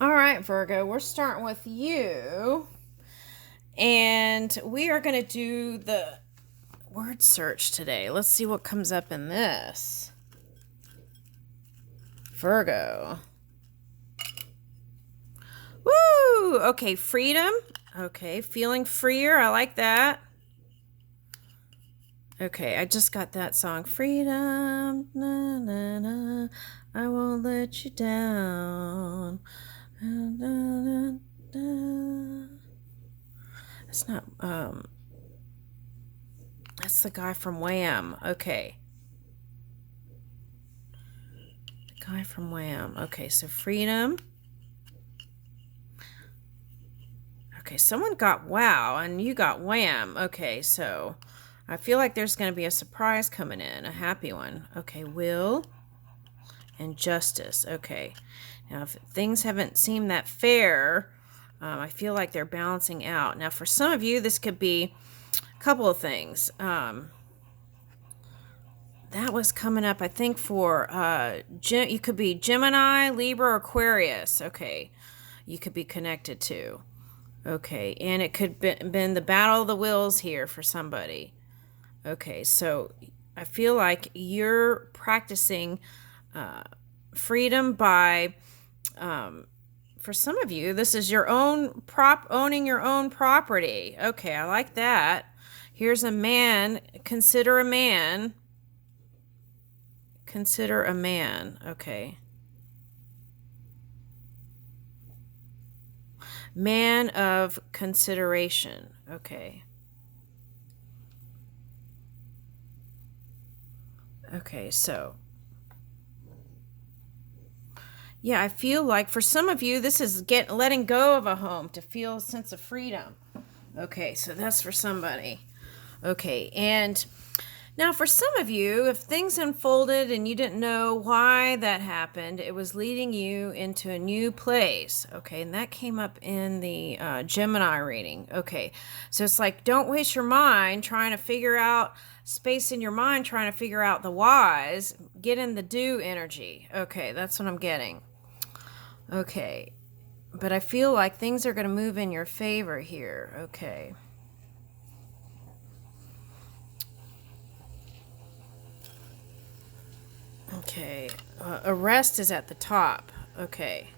All right, Virgo, we're starting with you. And we are going to do the word search today. Let's see what comes up in this. Virgo. Woo! Okay, freedom. Okay, feeling freer. I like that. Okay, I just got that song. Freedom. Na, na, na. I won't let you down. Na, na, na. It's not, that's the guy from Wham. Okay. The guy from Wham. Okay, so freedom. Okay, someone got wow and you got wham. Okay, so I feel like there's going to be a surprise coming in, a happy one. Okay, will and justice. Okay, now if things haven't seemed that fair, I feel like they're balancing out. Now, for some of you, this could be a couple of things. That was coming up, I think, for you could be Gemini, Libra, or Aquarius. Okay, you could be connected to. Okay, and it could be been the battle of the wills here for somebody. Okay, so I feel like you're practicing freedom by, for some of you, this is your own owning your own property. Okay, I like that. Here's a man. Consider a man. Consider a man. Okay. Man of consideration. Okay. Okay, so yeah, I feel like for some of you, this is letting go of a home to feel a sense of freedom. Okay, so that's for somebody. Okay, and now for some of you, if things unfolded and you didn't know why that happened, it was leading you into a new place. Okay, and that came up in the Gemini reading. Okay, so it's like don't waste your mind trying to figure out space in your mind trying to figure out the whys. Get in the do energy. Okay, that's what I'm getting. Okay, but I feel like things are going to move in your favor here. Okay. Okay, arrest is at the top. Okay.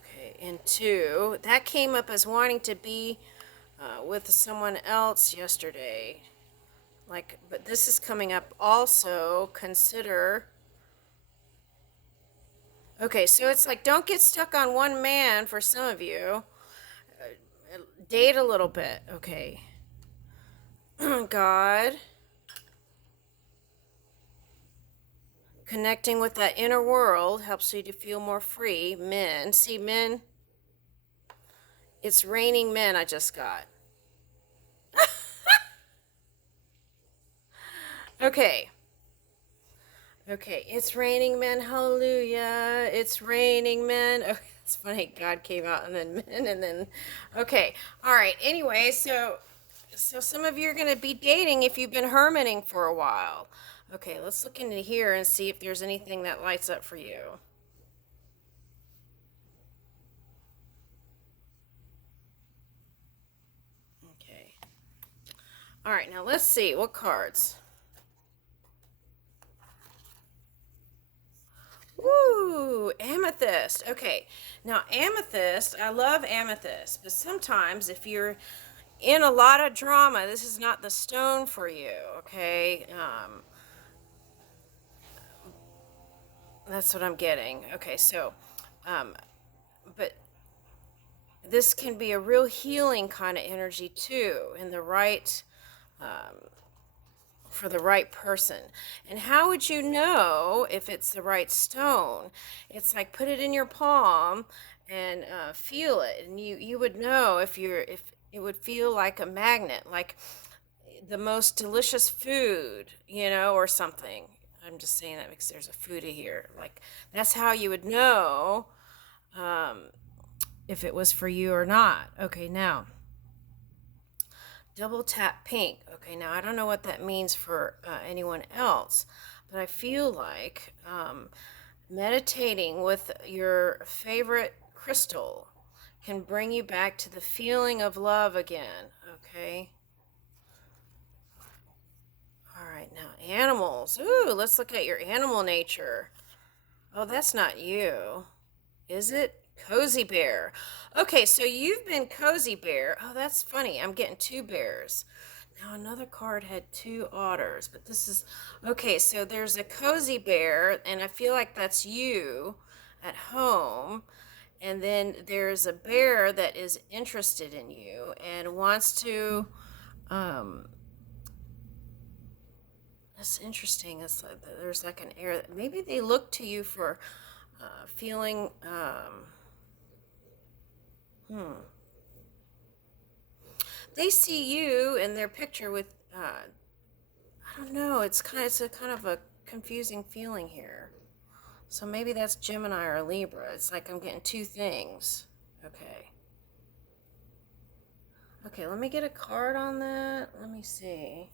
Okay, and two, that came up as wanting to be with someone else yesterday. Like, but this is coming up also. Consider. Okay, so it's like don't get stuck on one man for some of you. Date a little bit. Okay. God. Connecting with that inner world helps you to feel more free. Men. See, men. It's raining men I just got. Okay. Okay, it's raining men, hallelujah. It's raining men. Okay, it's funny. God came out and then men and then okay. All right. Anyway, so some of you are going to be dating if you've been hermiting for a while. Okay, let's look into here and see if there's anything that lights up for you. Okay. All right, now let's see what cards. Woo, amethyst. Okay, now amethyst, I love amethyst, but sometimes if you're in a lot of drama, this is not the stone for you, okay? That's what I'm getting. Okay, so, um, but this can be a real healing kind of energy too, in the right, for the right person. And how would you know if it's the right stone? It's like put it in your palm and feel it, and you would know if it would feel like a magnet, like the most delicious food, or something. I'm just saying that because there's a foodie here. Like that's how you would know if it was for you or not. Okay, now Double tap pink. Okay, now I don't know what that means for anyone else, but I feel like meditating with your favorite crystal can bring you back to the feeling of love again. Okay. All right, now animals. Ooh, let's look at your animal nature. Oh, that's not you, is it? Cozy bear. Okay, so you've been cozy bear. Oh, that's funny. I'm getting two bears. Now another card had two otters, but this is okay. So there's a cozy bear, and I feel like that's you at home. And then there's a bear that is interested in you and wants to. Um, that's interesting. It's like there's like an air. Maybe they look to you for feeling. They see you in their picture with. I don't know. It's a kind of a confusing feeling here. So maybe that's Gemini or Libra. It's like I'm getting two things. Okay. Okay, let me get a card on that. Let me see.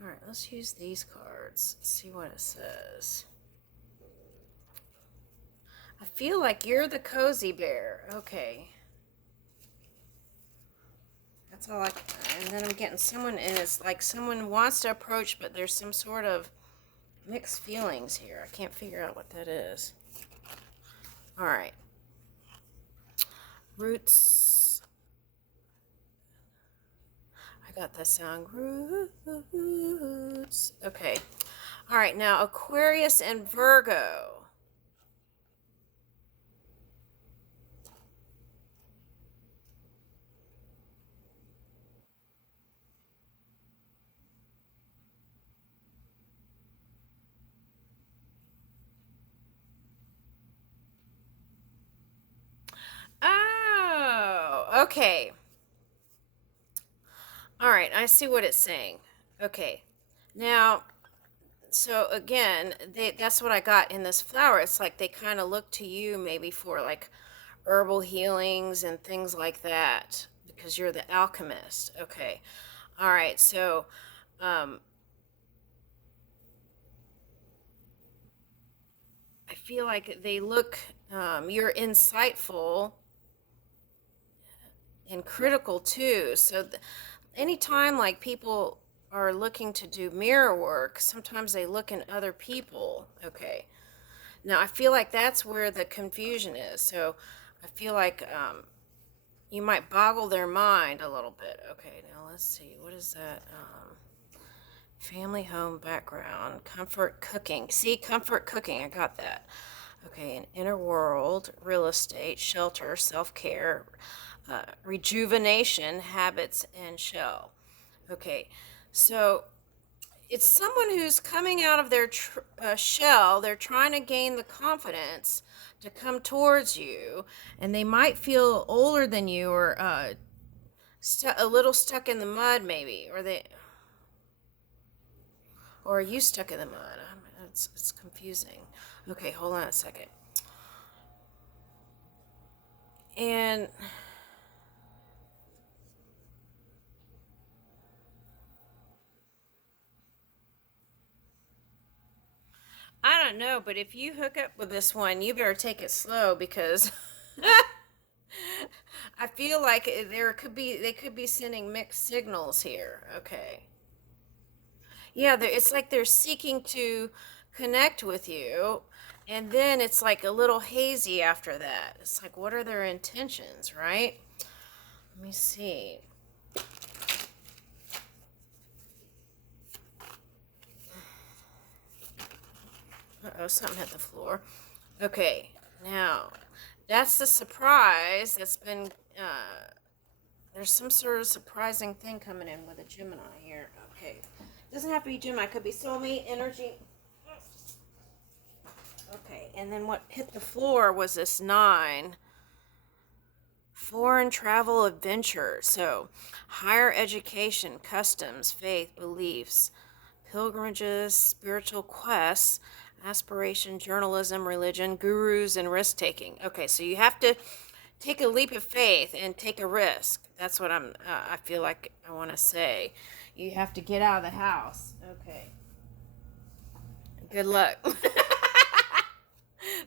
All right, let's use these cards. See what it says. I feel like you're the cozy bear. Okay. That's all I. And then I'm getting someone, and it's like someone wants to approach, but there's some sort of mixed feelings here. I can't figure out what that is. All right. Roots. I got that song. Roots. Okay. All right. Now, Aquarius and Virgo. Oh, okay. All right. I see what it's saying. Okay. Now, so again, that's what I got in this flower. It's like they kind of look to you maybe for like herbal healings and things like that because you're the alchemist. Okay. All right. So, um, I feel like they look, you're insightful and critical too. So, anytime like people are looking to do mirror work, sometimes they look in other people. Okay. Now, I feel like that's where the confusion is. So, I feel like you might boggle their mind a little bit. Okay, now let's see. What is that? Family home background, comfort cooking. See, comfort cooking. I got that. Okay, an inner world, real estate, shelter, self care, rejuvenation, habits, and shell. Okay, so it's someone who's coming out of their shell. They're trying to gain the confidence to come towards you, and they might feel older than you or a little stuck in the mud, maybe, or are you stuck in the mud? It's confusing. Okay, hold on a second. And I don't know, but if you hook up with this one, you better take it slow because I feel like they could be sending mixed signals here. Okay. Yeah, it's like they're seeking to connect with you, and then it's like a little hazy after that. It's like, what are their intentions, right? Let me see. Uh-oh, something hit the floor. Okay, now that's the surprise that's been. There's some sort of surprising thing coming in with a Gemini here. Okay, doesn't have to be Gemini. Could be soulmate energy. Okay, and then what hit the floor was this 9. Foreign travel adventure. So, higher education, customs, faith, beliefs, pilgrimages, spiritual quests, aspiration, journalism, religion, gurus, and risk taking. Okay, so you have to take a leap of faith and take a risk. That's what I feel like I want to say. You have to get out of the house. Okay. Good luck.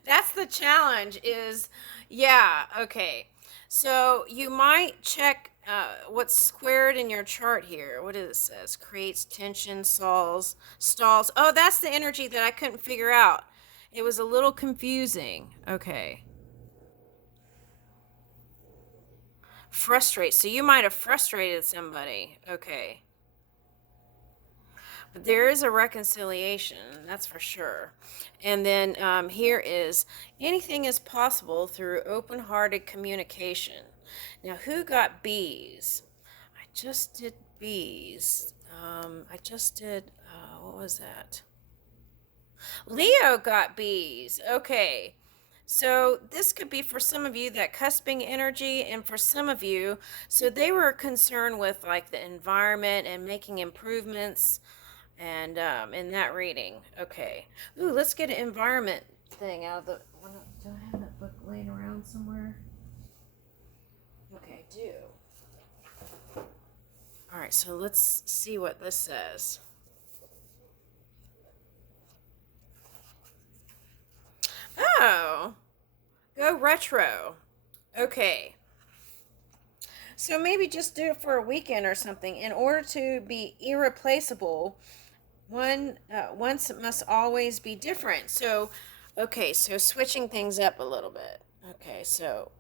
That's the challenge is, yeah, okay. So you might check what's squared in your chart here. What is it says? Creates tension, stalls. Oh, that's the energy that I couldn't figure out. It was a little confusing. Okay. Frustrate. So you might have frustrated somebody. Okay. But there is a reconciliation, that's for sure. And then here is anything is possible through open hearted communication. Now, who got bees? I just did bees. I just did, what was that? Leo got bees. Okay. So this could be for some of you that cusping energy, and for some of you, so they were concerned with like the environment and making improvements and in that reading. Okay. Ooh, let's get an environment thing out of the. Do I have that book laying around somewhere? Okay, I do. All right, so let's see what this says. Oh, go retro. Okay. So maybe just do it for a weekend or something. In order to be irreplaceable, once must always be different. So, okay, so switching things up a little bit. Okay, so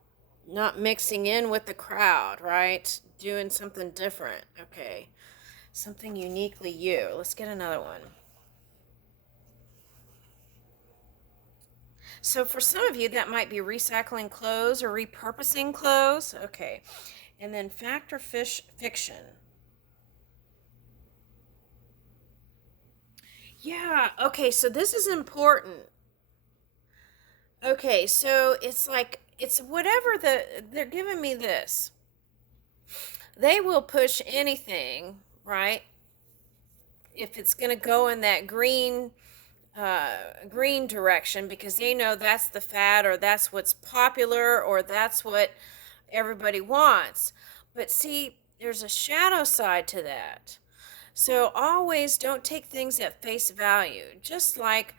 not mixing in with the crowd, right? Doing something different. Okay, something uniquely you. Let's get another one. So for some of you, that might be recycling clothes or repurposing clothes. Okay, and then fact or fiction. Yeah, okay, so this is important. Okay, so it's like it's whatever they're giving me this. They will push anything, right? If it's going to go in that green direction because they know that's the fad or that's what's popular or that's what everybody wants. But see, there's a shadow side to that. So always don't take things at face value. Just like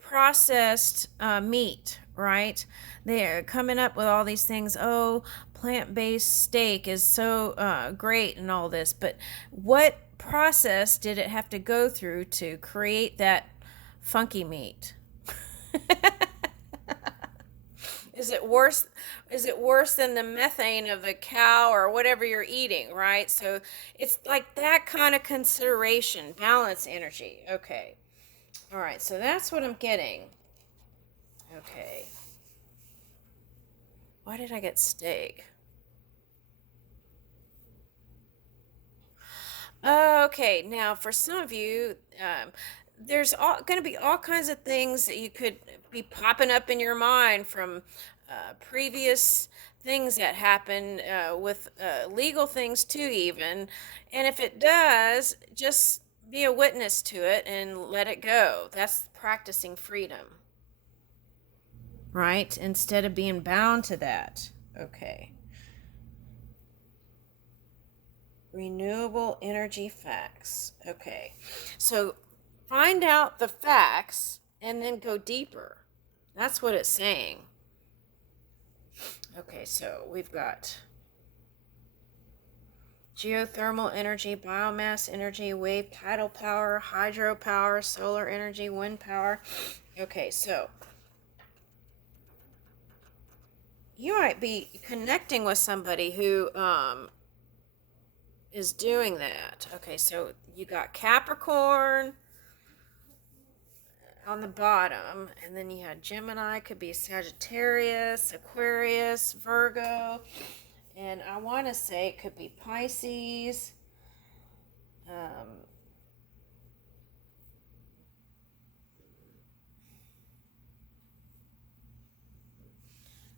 processed meat, right? They're coming up with all these things. Oh, plant-based steak is so great and all this, but what process did it have to go through to create that funky meat? Is it worse? Is it worse than the methane of the cow or whatever you're eating, right? So it's like that kind of consideration, balance energy. Okay. All right, so that's what I'm getting. Okay. Why did I get steak? Okay, now for some of you, there's going to be all kinds of things that you could be popping up in your mind from previous things that happen with legal things too, even. And if it does, just be a witness to it and let it go. That's practicing freedom, right? Instead of being bound to that. Okay. Renewable energy facts. Okay. So find out the facts and then go deeper. That's what it's saying. Okay, so we've got geothermal energy, biomass energy, wave tidal power, hydropower, solar energy, wind power. Okay, so you might be connecting with somebody who is doing that. Okay, so you got Capricorn on the bottom, and then you had Gemini, could be Sagittarius, Aquarius, Virgo, and I want to say it could be Pisces.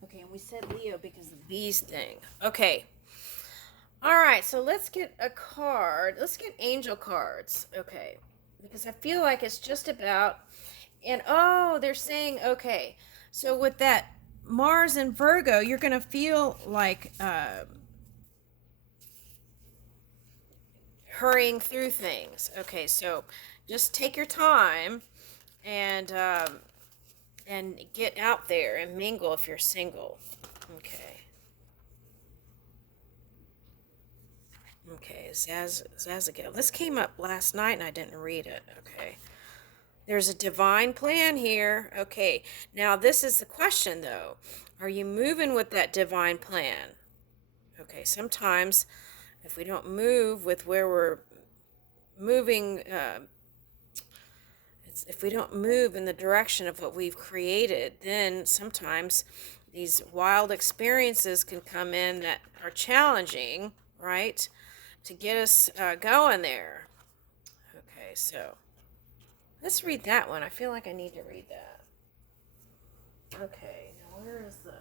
Okay, and we said Leo because of the bees thing. Okay. All right, so let's get a card. Let's get angel cards. Okay. Because I feel like it's just about, and oh, they're saying, okay, so with that Mars in Virgo, you're going to feel like hurrying through things. Okay, so just take your time and get out there and mingle if you're single. Okay. Okay, Zazagal. This came up last night and I didn't read it. Okay. There's a divine plan here. Okay. Now, this is the question, though. Are you moving with that divine plan? Okay. Sometimes, if we don't move with where we're moving, if we don't move in the direction of what we've created, then sometimes these wild experiences can come in that are challenging, right? To get us going there. Okay, so let's read that one. I feel like I need to read that. Okay, now where is the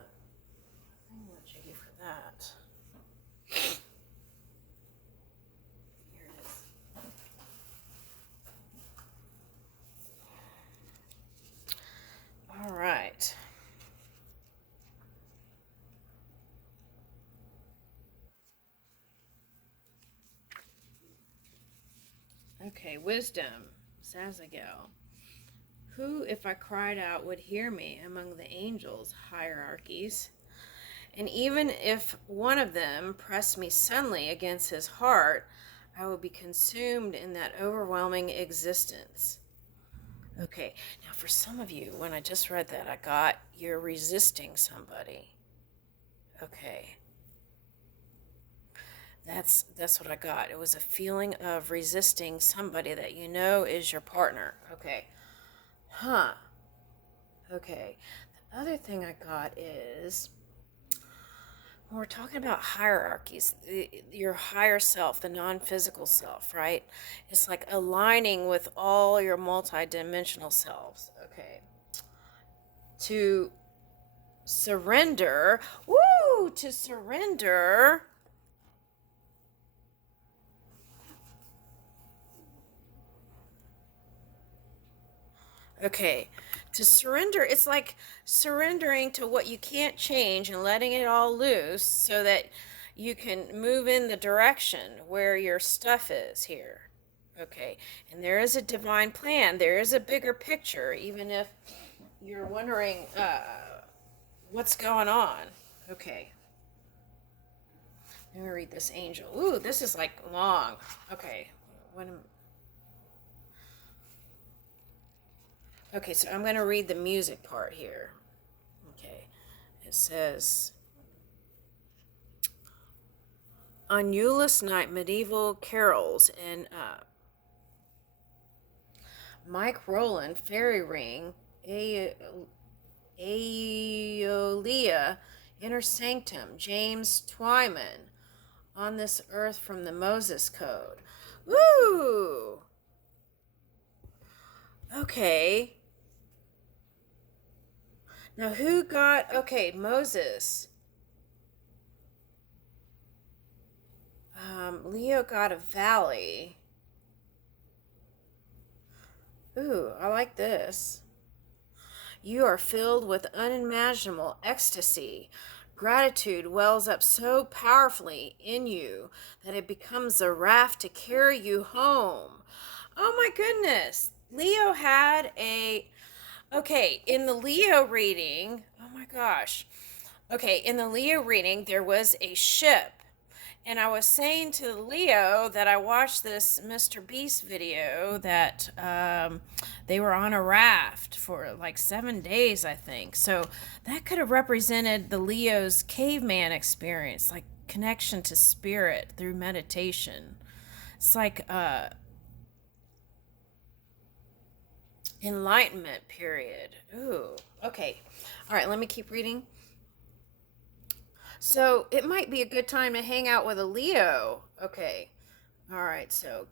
thing jiggy for that? Here it is. All right. Okay, wisdom, Zazagal. Who, if I cried out, would hear me among the angels' hierarchies? And even if one of them pressed me suddenly against his heart, I would be consumed in that overwhelming existence. Okay, now for some of you, when I just read that, I got you're resisting somebody. Okay. That's what I got. It was a feeling of resisting somebody that you know is your partner. Okay. Huh. Okay. The other thing I got is when we're talking about hierarchies, your higher self, the non-physical self, right? It's like aligning with all your multi-dimensional selves. Okay. To surrender. Woo! To surrender. Okay, to surrender, it's like surrendering to what you can't change and letting it all loose so that you can move in the direction where your stuff is here. Okay, and there is a divine plan, there is a bigger picture, even if you're wondering what's going on. Okay, let me read this angel. Ooh, this is like long. Okay, what am Okay, so I'm going to read the music part here. Okay, it says, on Euless night, medieval carols and Mike Rowland, Fairy Ring, Aeolia, Inner Sanctum, James Twyman, on this earth from the Moses Code. Woo! Okay. Now who got, okay, Moses. Leo got a valley. Ooh, I like this. You are filled with unimaginable ecstasy. Gratitude wells up so powerfully in you that it becomes a raft to carry you home. Oh my goodness. Leo had a. Okay, in the Leo reading, oh my gosh. Okay, in the Leo reading, there was a ship. And I was saying to Leo that I watched this Mr. Beast video that they were on a raft for like 7 days, I think. So that could have represented the Leo's caveman experience, like connection to spirit through meditation. It's like enlightenment period. Ooh, okay. All right, let me keep reading. So it might be a good time to hang out with a Leo. Okay. All right. So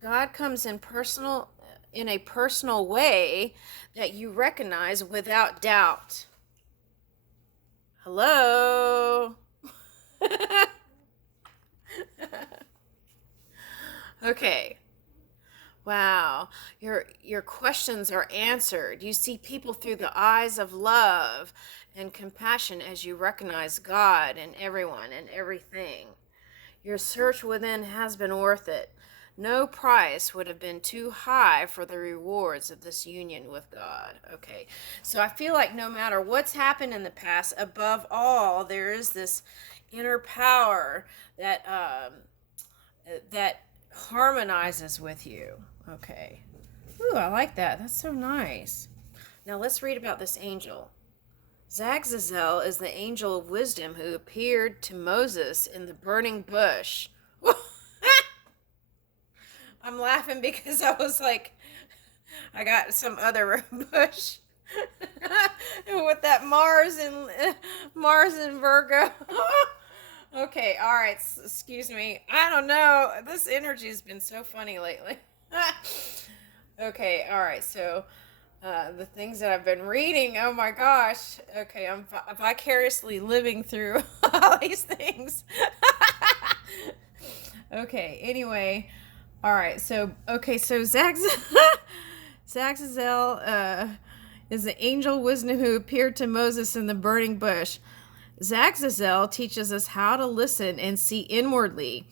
God comes in a personal way that you recognize without doubt. Hello. Okay. Wow, your questions are answered. You see people through the eyes of love and compassion as you recognize God in everyone and everything. Your search within has been worth it. No price would have been too high for the rewards of this union with God. Okay, so I feel like no matter what's happened in the past, above all, there is this inner power that harmonizes with you. Okay. Ooh, I like that. That's so nice. Now let's read about this angel. Zagzazel is the angel of wisdom who appeared to Moses in the burning bush. I'm laughing because I was like, I got some other bush with that Mars and Virgo. Okay, all right. Excuse me. I don't know. This energy has been so funny lately. Okay, all right. So, the things that I've been reading. Oh my gosh. Okay, I'm vicariously living through all these things. Okay. Anyway, all right. So, okay. So Zaxazel is the angel wisdom who appeared to Moses in the burning bush. Zaxazel teaches us how to listen and see inwardly.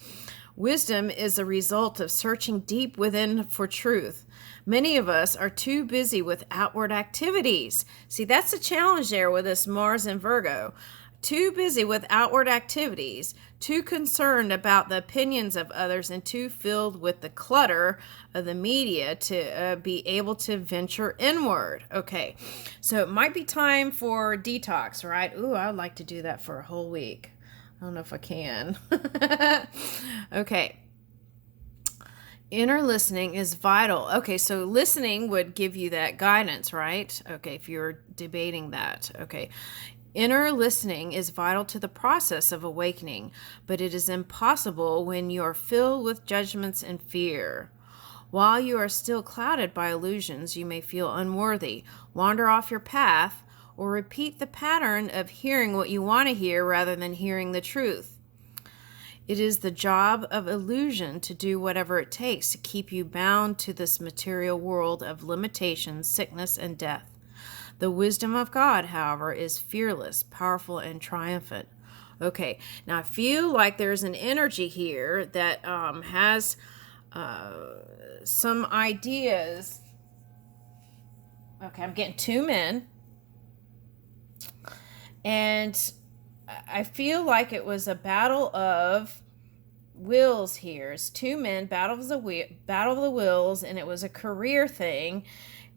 Wisdom is a result of searching deep within for truth. Many of us are too busy with outward activities. See, that's the challenge there with this Mars and Virgo. Too busy with outward activities, too concerned about the opinions of others, and too filled with the clutter of the media to be able to venture inward. Okay, so it might be time for detox, right? Ooh, I would like to do that for a whole week. I don't know if I can. Okay. Inner listening is vital. Okay, so listening would give you that guidance, right? Okay, if you're debating that. Okay. Inner listening is vital to the process of awakening, but it is impossible when you are filled with judgments and fear. While you are still clouded by illusions, you may feel unworthy, wander off your path, or repeat the pattern of hearing what you want to hear rather than hearing the truth. It is the job of illusion to do whatever it takes to keep you bound to this material world of limitations, sickness, and death. The wisdom of God, however, is fearless, powerful, and triumphant. Okay, now I feel like there's an energy here that has some ideas. Okay, I'm getting two men. And I feel like it was a battle of wills here. It's two men, battle of the wills, and it was a career thing.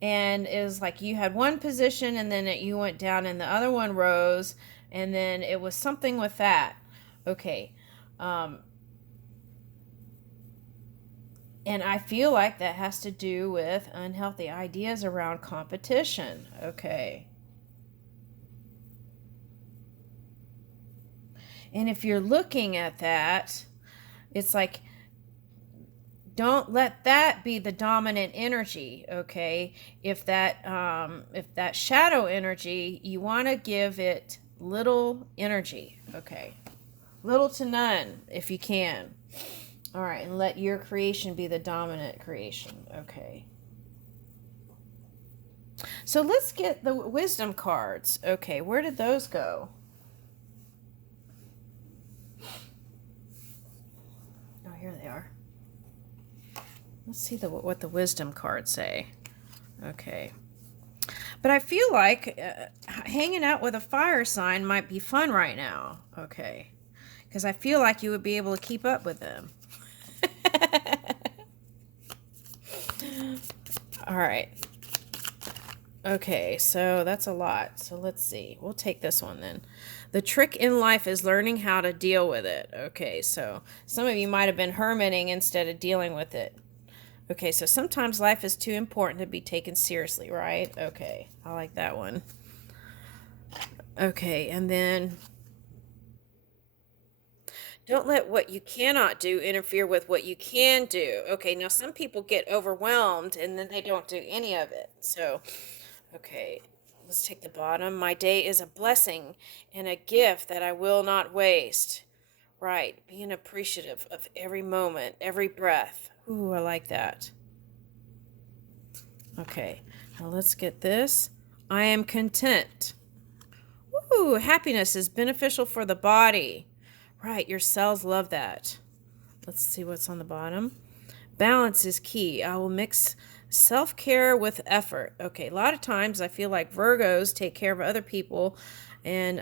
And it was like you had one position, and then you went down, and the other one rose, and then it was something with that. Okay. And I feel like that has to do with unhealthy ideas around competition. Okay. And if you're looking at that, it's like, don't let that be the dominant energy. Okay, if that shadow energy, you want to give it little energy. Okay, little to none if you can. All right, and let your creation be the dominant creation. Okay, so let's get the wisdom cards. Okay, where did those go? Oh, here they are. Let's see what the wisdom cards say. Okay. But I feel like hanging out with a fire sign might be fun right now. Okay. Because I feel like you would be able to keep up with them. All right. Okay, so that's a lot. So let's see. We'll take this one then. The trick in life is learning how to deal with it. Okay, so some of you might have been hermiting instead of dealing with it. Okay, so sometimes life is too important to be taken seriously, right? Okay, I like that one. Okay, and then don't let what you cannot do interfere with what you can do. Okay, now some people get overwhelmed and then they don't do any of it. So, okay, let's take the bottom. My day is a blessing and a gift that I will not waste. Right, being appreciative of every moment, every breath. Ooh, I like that. Okay, now let's get this. I am content. Woo, happiness is beneficial for the body. Right, your cells love that. Let's see what's on the bottom. Balance is key. I will mix self-care with effort. Okay, a lot of times I feel like Virgos take care of other people and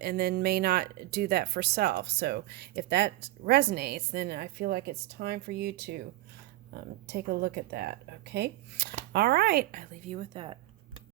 then may not do that for self. So if that resonates, then I feel like it's time for you to take a look at that. Okay? All right, I leave you with that.